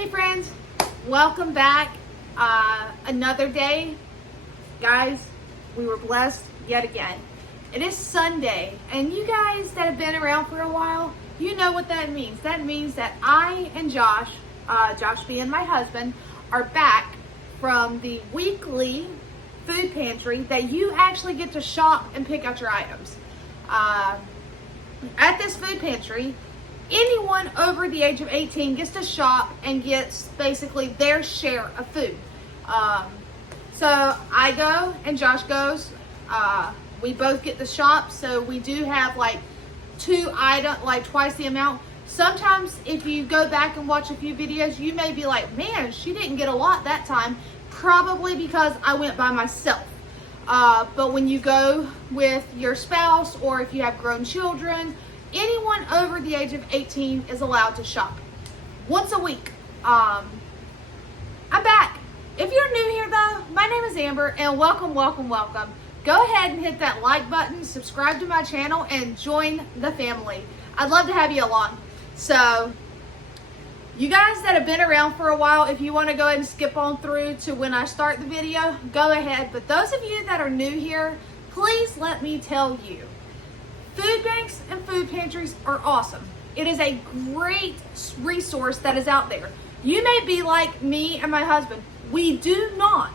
Hey friends, welcome back. Another day. Guys, we were blessed yet again. It is Sunday, and you guys that have been around for a while, you know what that means. That means that I and Josh being my husband, are back from the weekly food pantry that you actually get to shop and pick out your items. At this food pantry, anyone over the age of 18 gets to shop and gets basically their share of food. So I go and Josh goes. We both get to shop, so we do have like two items, like twice the amount. Sometimes if you go back and watch a few videos, you may be like, man, she didn't get a lot that time. Probably because I went by myself. But when you go with your spouse, or if you have grown children, anyone over the age of 18 is allowed to shop once a week. I'm back. If you're new here though, my name is Amber, and welcome. Go ahead and hit that like button, subscribe to my channel, and join the family. I'd love to have you along. So you guys that have been around for a while, if you want to go ahead and skip on through to when I start the video, go ahead. But those of you that are new here, please let me tell you, food banks and food pantries are awesome. It is a great resource that is out there. You may be like me and my husband. We do not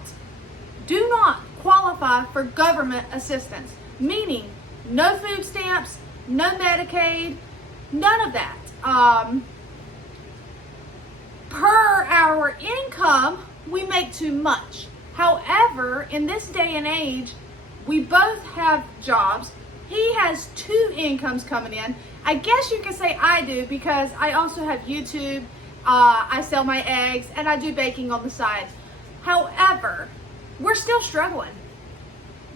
qualify for government assistance, meaning no food stamps, no Medicaid, none of that. Per our income, we make too much. However, in this day and age, we both have jobs. He has two incomes coming in. I guess you could say I do, because I also have YouTube. I sell my eggs and I do baking on the side. However, we're still struggling.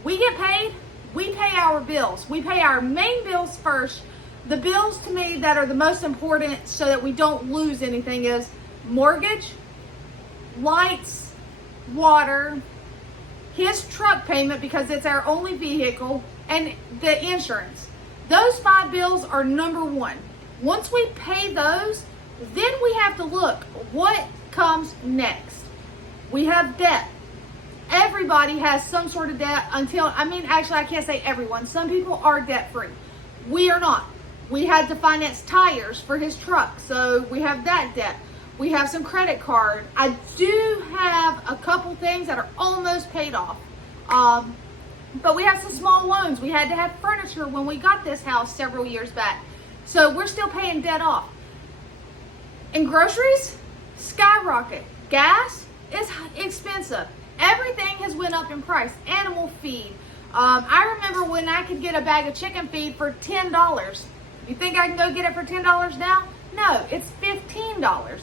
We get paid, we pay our bills. We pay our main bills first. The bills to me that are the most important so that we don't lose anything is mortgage, lights, water, his truck payment because it's our only vehicle, and the insurance. Those 5 bills are number one. Once we pay those, then we have to look what comes next. We have debt. Everybody has some sort of debt actually I can't say everyone. Some people are debt free. We are not. We had to finance tires for his truck, so we have that debt. We have some credit card. I do have a couple things that are almost paid off. But we have some small loans. We had to have furniture when we got this house several years back. So we're still paying debt off. And groceries skyrocket. Gas is expensive. Everything has went up in price. Animal feed. I remember when I could get a bag of chicken feed for $10. You think I can go get it for $10 now? No, it's $15.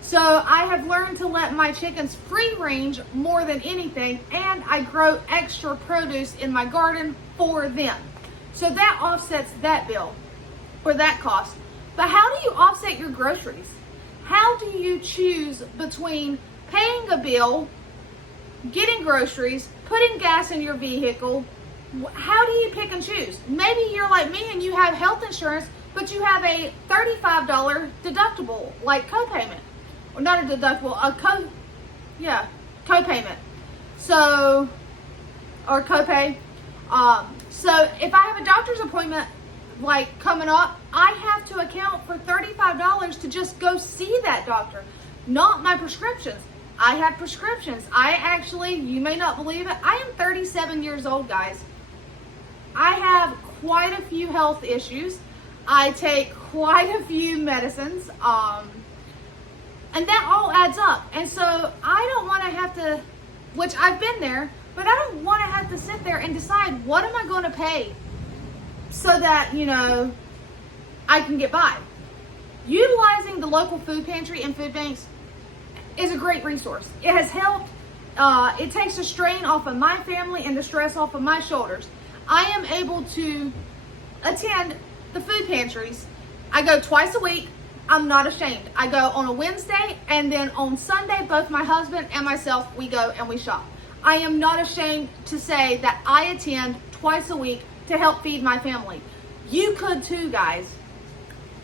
So I have learned to let my chickens free range more than anything, and I grow extra produce in my garden for them. So that offsets that bill or that cost. But how do you offset your groceries? How do you choose between paying a bill, getting groceries, putting gas in your vehicle? How do you pick and choose? Maybe you're like me and you have health insurance, but you have a $35 deductible, like copayment. Or not a deductible, copayment. So, or copay. So if I have a doctor's appointment like coming up, I have to account for $35 to just go see that doctor, not my prescriptions. I have prescriptions. You may not believe it, I am 37 years old, guys. I have quite a few health issues. I take quite a few medicines, and that all adds up. And so I don't want to have to, which I've been there, but I don't want to have to sit there and decide what am I going to pay so that, I can get by. Utilizing the local food pantry and food banks is a great resource. It has helped. It takes the strain off of my family and the stress off of my shoulders. I am able to attend the food pantries. I go twice a week. I'm not ashamed. I go on a Wednesday, and then on Sunday, both my husband and myself, we go and we shop. I am not ashamed to say that I attend twice a week to help feed my family. You could too, guys.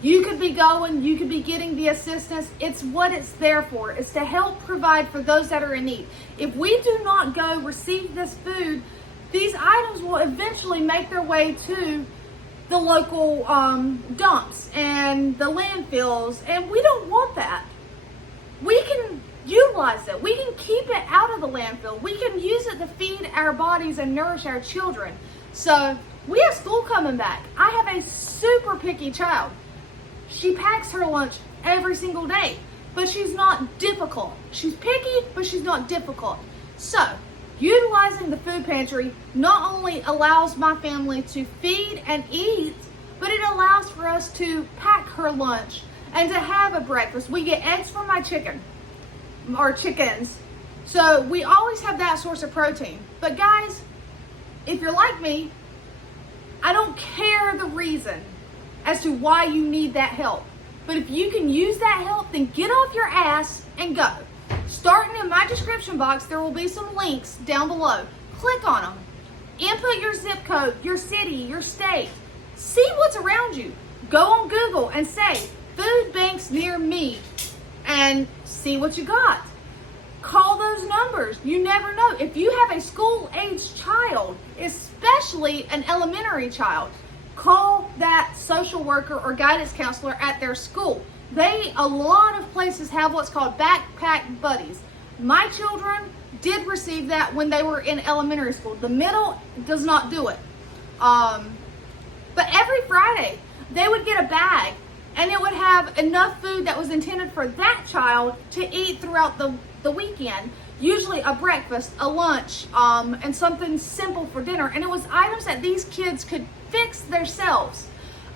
You could be going, you could be getting the assistance. It's what it's there for. It's to help provide for those that are in need. If we do not go receive this food, these items will eventually make their way to the local dumps and the landfills, and we don't want that. We can utilize it. We can keep it out of the landfill. We can use it to feed our bodies and nourish our children. So we have school coming back. I have a super picky child. She packs her lunch every single day, but she's not difficult. She's picky, but she's not difficult. So utilizing the food pantry not only allows my family to feed and eat, but it allows for us to pack her lunch and to have a breakfast. We get eggs from my chickens. So we always have that source of protein. But guys, if you're like me, I don't care the reason as to why you need that help. But if you can use that help, then get off your ass and go. Starting in my description box, there will be some links down below. Click on them. Input your zip code, your city, your state. See what's around you. Go on Google and say, food banks near me, and see what you got. Call those numbers. You never know. If you have a school-aged child, especially an elementary child, call that social worker or guidance counselor at their school. A lot of places have what's called backpack buddies. My children did receive that when they were in elementary school. The middle does not do it. But every Friday, they would get a bag, and it would have enough food that was intended for that child to eat throughout the weekend. Usually a breakfast, a lunch, and something simple for dinner. And it was items that these kids could fix themselves.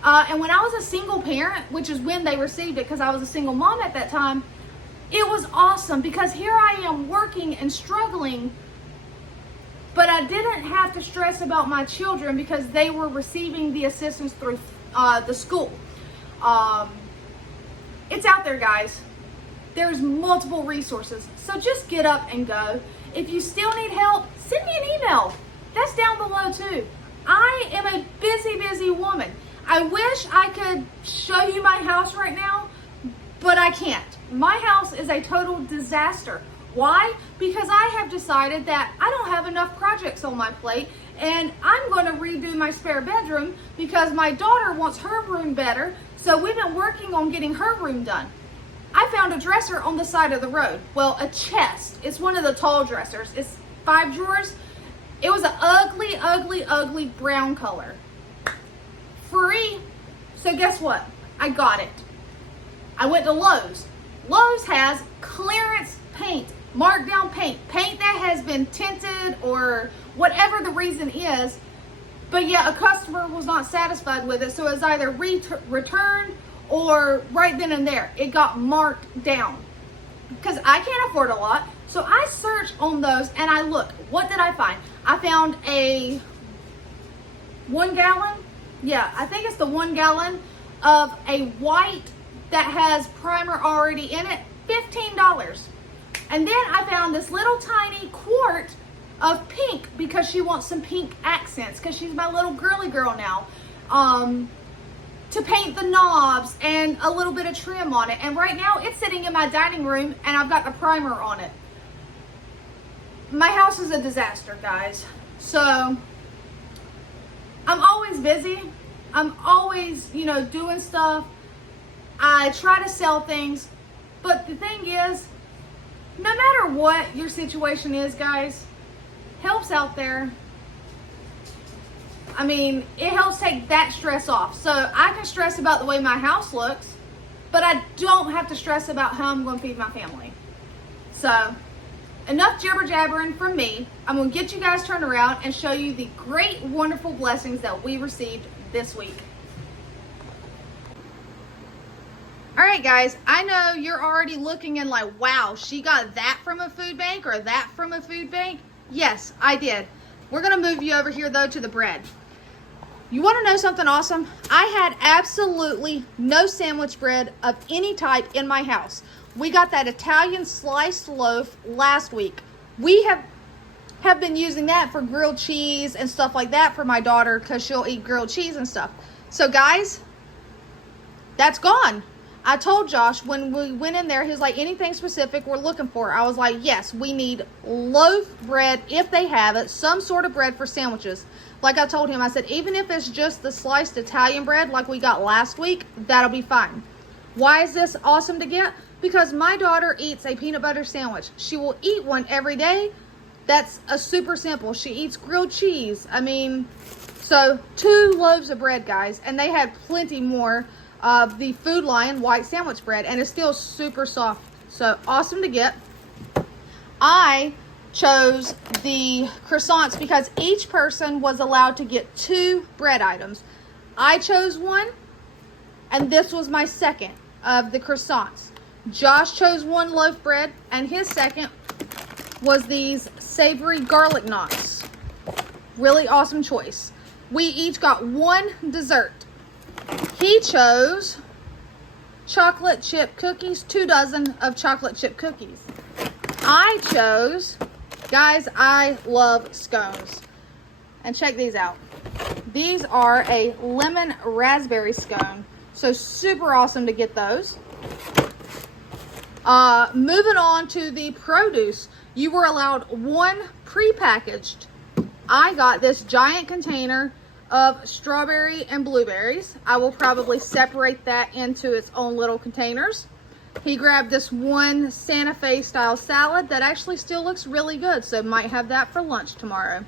And when I was a single parent, which is when they received it because I was a single mom at that time, it was awesome because here I am working and struggling, but I didn't have to stress about my children because they were receiving the assistance through the school. It's out there, guys. There's multiple resources. So just get up and go. If you still need help, send me an email. That's down below too. I am a busy woman. I wish I could show you my house right now, but I can't. My house is a total disaster. Why? Because I have decided that I don't have enough projects on my plate, and I'm going to redo my spare bedroom because my daughter wants her room better, so we've been working on getting her room done. I found a dresser on the side of the road. Well, a chest. It's one of the tall dressers. It's 5 drawers. It was an ugly brown color. Free. So guess what? I got it. I went to Lowe's. Lowe's has clearance paint, marked down paint that has been tinted or whatever the reason is, but yet a customer was not satisfied with it, so it was either returned or right then and there it got marked down. Because I can't afford a lot, so I searched on those and I looked. What did I find? I found a 1 gallon. Yeah, I think it's the 1 gallon of a white that has primer already in it, $15. And then I found this little tiny quart of pink because she wants some pink accents because she's my little girly girl now. To paint the knobs and a little bit of trim on it. And right now it's sitting in my dining room and I've got the primer on it. My house is a disaster, guys. So I'm always busy. I'm always, doing stuff. I try to sell things. But the thing is, no matter what your situation is, guys, help's out there. I mean, it helps take that stress off. So I can stress about the way my house looks, but I don't have to stress about how I'm going to feed my family. So enough jibber jabbering from me. I'm going to get you guys turned around and show you the great, wonderful blessings that we received this week. All right, guys, I know you're already looking and like, wow, she got that from a food bank or that from a food bank. Yes, I did. We're going to move you over here, though, to the bread. You want to know something awesome? I had absolutely no sandwich bread of any type in my house. We got that Italian sliced loaf last week. We have been using that for grilled cheese and stuff like that for my daughter because she'll eat grilled cheese and stuff. So, guys, that's gone. I told Josh when we went in there, he was like, anything specific we're looking for? I was like, yes, we need loaf bread if they have it, some sort of bread for sandwiches. Like I told him, I said, even if it's just the sliced Italian bread like we got last week, that'll be fine. Why is this awesome to get? Because my daughter eats a peanut butter sandwich. She will eat one every day. That's a super simple. She eats grilled cheese. I mean, so 2 loaves of bread, guys. And they had plenty more of the Food Lion white sandwich bread. And it's still super soft. So awesome to get. I chose the croissants because each person was allowed to get 2 bread items. I chose one, and this was my second of the croissants. Josh chose 1 loaf bread, and his second was these savory garlic knots. Really awesome choice. We each got 1 dessert. He chose chocolate chip cookies, 2 dozen of chocolate chip cookies. I chose, guys, I love scones. And check these out. These are a lemon raspberry scone. So super awesome to get those. Moving on to the produce. You were allowed 1 prepackaged. I got this giant container of strawberry and blueberries. I will probably separate that into its own little containers. He grabbed this 1 Santa Fe style salad that actually still looks really good, so might have that for lunch tomorrow.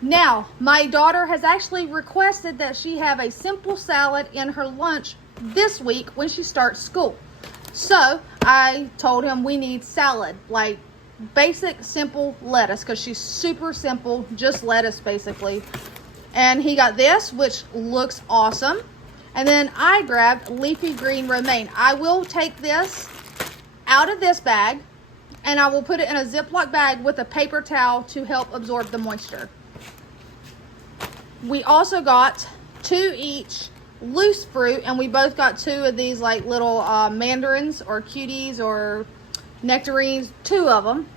Now, my daughter has actually requested that she have a simple salad in her lunch this week when she starts school. So I told him we need salad, like basic simple lettuce, because she's super simple, just lettuce basically. And he got this, which looks awesome. And then I grabbed leafy green romaine. I will take this out of this bag and I will put it in a Ziploc bag with a paper towel to help absorb the moisture. We also got 2 each loose fruit, and we both got 2 of these like little mandarins or cuties or nectarines, 2 of them.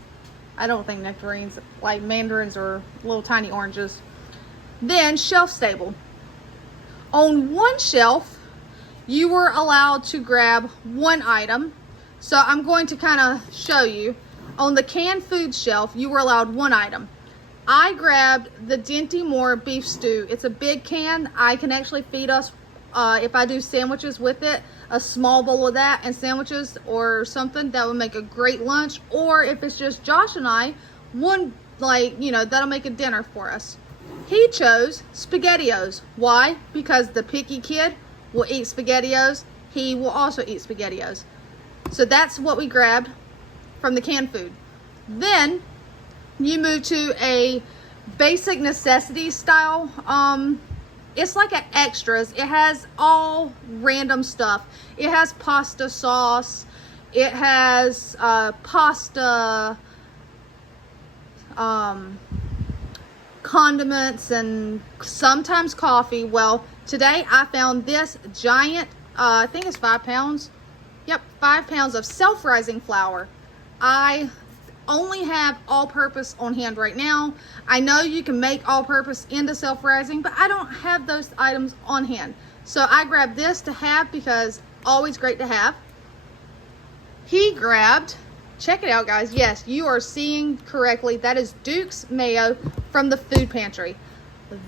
I don't think nectarines, like mandarins or little tiny oranges. Then shelf stable. On 1 shelf, you were allowed to grab 1 item. So I'm going to kind of show you. On the canned food shelf, you were allowed 1 item. I grabbed the Dinty Moore beef stew. It's a big can. I can actually feed us, if I do sandwiches with it, a small bowl of that and sandwiches or something. That would make a great lunch. Or if it's just Josh and I, one, like, you know, that'll make a dinner for us. He chose SpaghettiOs. Why? Because the picky kid will eat SpaghettiOs. He will also eat SpaghettiOs. So that's what we grabbed from the canned food. Then you move to a basic necessity style. It's like an extras. It has all random stuff. It has pasta sauce. It has pasta, condiments, and sometimes coffee. Well, today I found this giant, I think it's 5 pounds. Yep, 5 pounds of self-rising flour. I only have all-purpose on hand right now. I know you can make all-purpose into self-rising, but I don't have those items on hand. So I grabbed this to have because always great to have. He grabbed, check it out guys, yes, you are seeing correctly, that is Duke's mayo from the food pantry.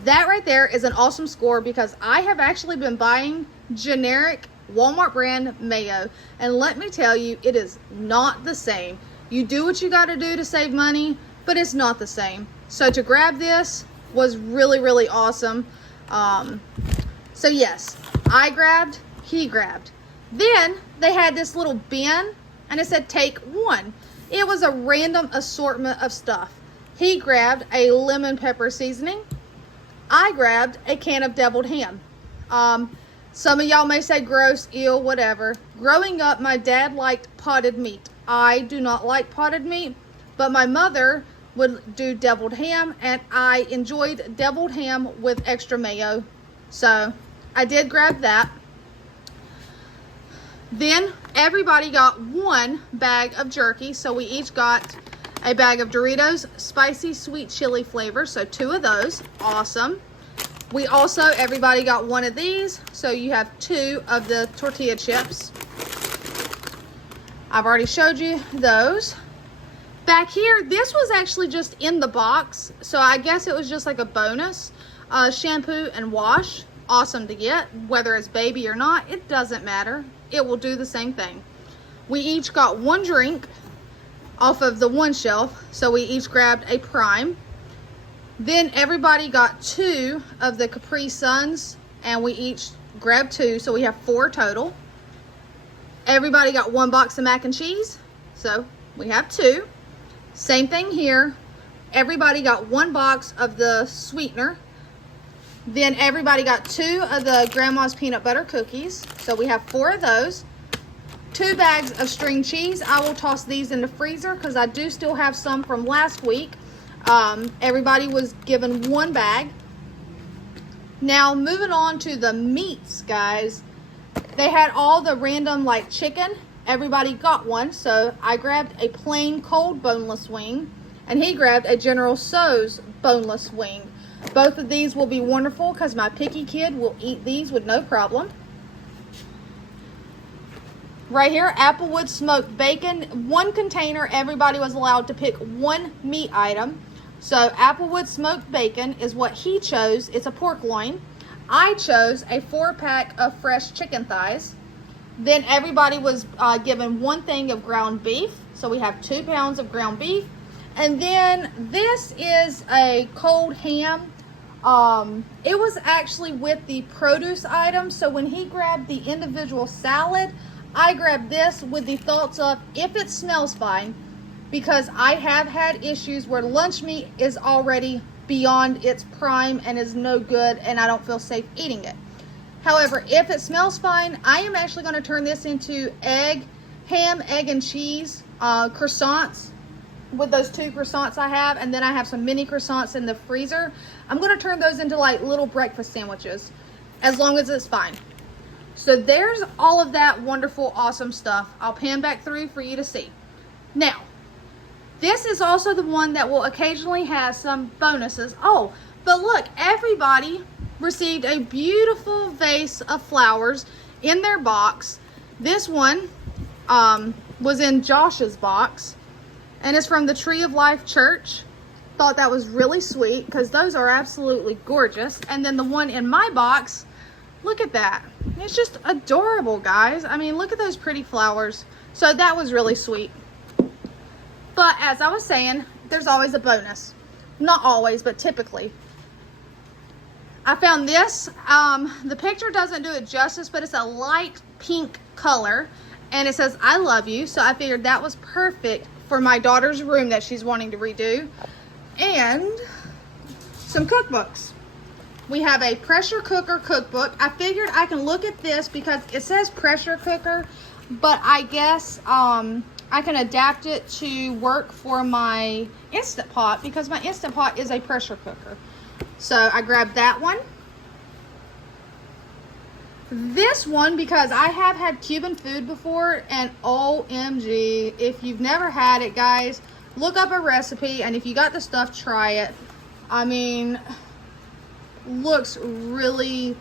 That right there is an awesome score because I have actually been buying generic Walmart brand mayo, and let me tell you, it is not the same. You do what you got to do to save money, but it's not the same. So to grab this was really, really awesome. So yes, I grabbed, he grabbed. Then they had this little bin and it said take 1. It was a random assortment of stuff. He grabbed a lemon pepper seasoning. I grabbed a can of deviled ham. Some of y'all may say gross, ew, whatever. Growing up, my dad liked potted meat. I do not like potted meat, but my mother would do deviled ham, and I enjoyed deviled ham with extra mayo. So I did grab that. Then everybody got 1 bag of jerky. So we each got a bag of Doritos spicy sweet chili flavor. So 2 of those, awesome. We also, everybody got one of these, so you have 2 of the tortilla chips. I've already showed you those. Back here, this was actually just in the box, so I guess it was just like a bonus. Shampoo and wash, awesome to get, whether it's baby or not, it doesn't matter. It will do the same thing. We each got 1 drink off of the one shelf, so we each grabbed a Prime. Then everybody got 2 of the Capri Suns, and we each grabbed 2, so we have 4 total. Everybody got 1 box of mac and cheese, so we have 2. Same thing here. Everybody got 1 box of the sweetener. Then everybody got 2 of the grandma's peanut butter cookies, so we have 4 of those. 2 bags of string cheese. I will toss these in the freezer because I do still have some from last week. Everybody was given 1 bag. Now moving on to the meats, guys. They had all the random like chicken. Everybody got one, so I grabbed a plain cold boneless wing, and he grabbed a General Tso's boneless wing. Both of these will be wonderful because my picky kid will eat these with no problem. Right here, Applewood smoked bacon. 1 container, everybody was allowed to pick 1 meat item. So Applewood smoked bacon is what he chose. It's a pork loin. I chose a 4-pack of fresh chicken thighs. Then everybody was given 1 thing of ground beef. So we have 2 pounds of ground beef. And then this is a cold ham. It was actually with the produce item. So when he grabbed the individual salad, I grabbed this with the thoughts of if it smells fine, because I have had issues where lunch meat is already beyond its prime and is no good, and I don't feel safe eating it. However, if it smells fine, I am actually going to turn this into ham, egg, and cheese croissants with those 2 croissants I have, and then I have some mini croissants in the freezer. I'm going to turn those into like little breakfast sandwiches, as long as it's fine. So there's all of that wonderful, awesome stuff. I'll pan back through for you to see. Now, this is also the one that will occasionally have some bonuses. Oh, but look, everybody received a beautiful vase of flowers in their box. This one was in Josh's box, and it's from the Tree of Life Church. Thought that was really sweet because those are absolutely gorgeous. And then the one in my box, look at that. It's just adorable, guys. I mean, look at those pretty flowers. So that was really sweet. But as I was saying, there's always a bonus. Not always, but typically. I found this. The picture doesn't do it justice, but it's a light pink color. And it says, I love you. So I figured that was perfect for my daughter's room that she's wanting to redo. And some cookbooks. We have a pressure cooker cookbook. I figured I can look at this because it says pressure cooker, but I guess I can adapt it to work for my Instant Pot because my Instant Pot is a pressure cooker. So I grabbed that one. This one, because I have had Cuban food before, and OMG, if you've never had it, guys, look up a recipe, and if you got the stuff, try it. I mean, looks really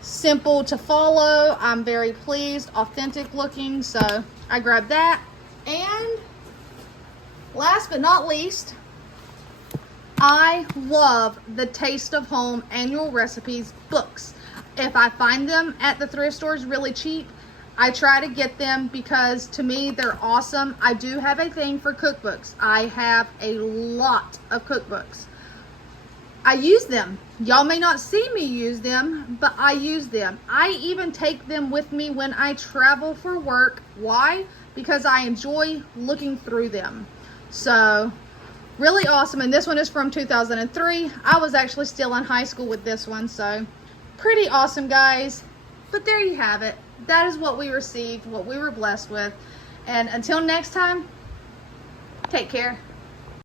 simple to follow. I'm very pleased, authentic looking, so I grabbed that. And last but not least, I love the Taste of Home annual recipes books. If I find them at the thrift stores really cheap, I try to get them because to me they're awesome. I do have a thing for cookbooks. I have a lot of cookbooks. I use them. Y'all may not see me use them, but I use them. I even take them with me when I travel for work. Why? Because I enjoy looking through them. So, really awesome. And this one is from 2003. I was actually still in high school with this one, so pretty awesome, guys. But there you have it. That is what we received, what we were blessed with. And until next time, take care.